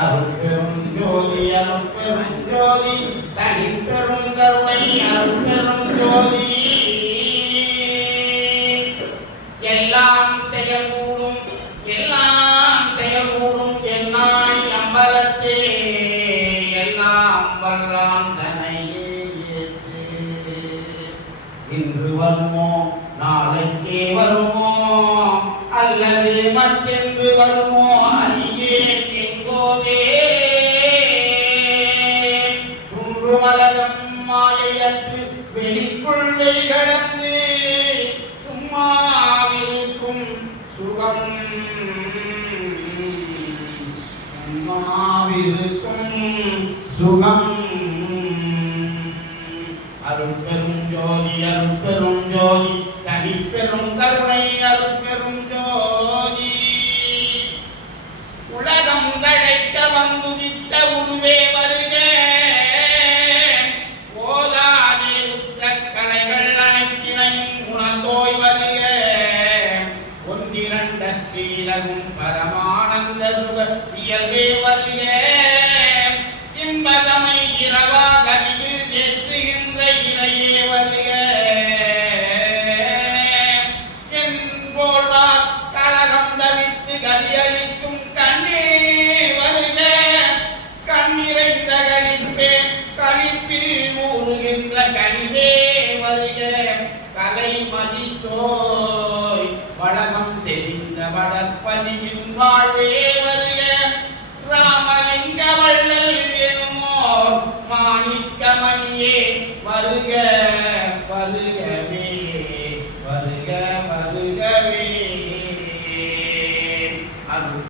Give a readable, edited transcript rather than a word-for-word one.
அருட்பெரும் ஜோதி அருட்பெரும் ஜோதி தனிப்பெரும் கருணை அருட்பெரும் ஜோதி எல்லாம் செயல்கூடும் என்னாய் அம்பலத்தே எல்லாம் வல்லான் தனையே ஏற்று இன்று வருமோ நாளைக்கே வருமோ அல்லது மற்றென்று வருமோ அறியேன் எங்கோவே குன்று மலரம் மாயையற்று வெளிக்குள் வெளிகடந்து சும்மாவிருக்கும் சுகம் அருட்பெரும் ஜோதி அருட்பெரும் ஜோதி தனிப்பெரும் கருணை அருட்பெரும் ஜோதி உலகம் தழைக்க வந்துதித்த உருவே வருக ஓதாதே உற்ற கலைகள் அனைத்தினையும் உணர்ந்தோய் வருக ஒன்றிரண்டீலகும் பரமானந்த சுக இயல்பே வருக இன்பதமை இரவா கதியில் ஏற்றுகின்ற இறையே வருக என்போழ்வார் கலகம் தவித்து கதியளிக்கும் கண்ணே வருக கண்ணிறைந்த கணிப்பே கணிப்பில் ஊறுகின்ற கனிவே வருக கலை மதித்தோய் வடகம் தெரிந்த வடப்பதியின் வாழ்வே வருக ராமலிங்க வள்ளல் எனுமோ மாணிக்கமணியே வருக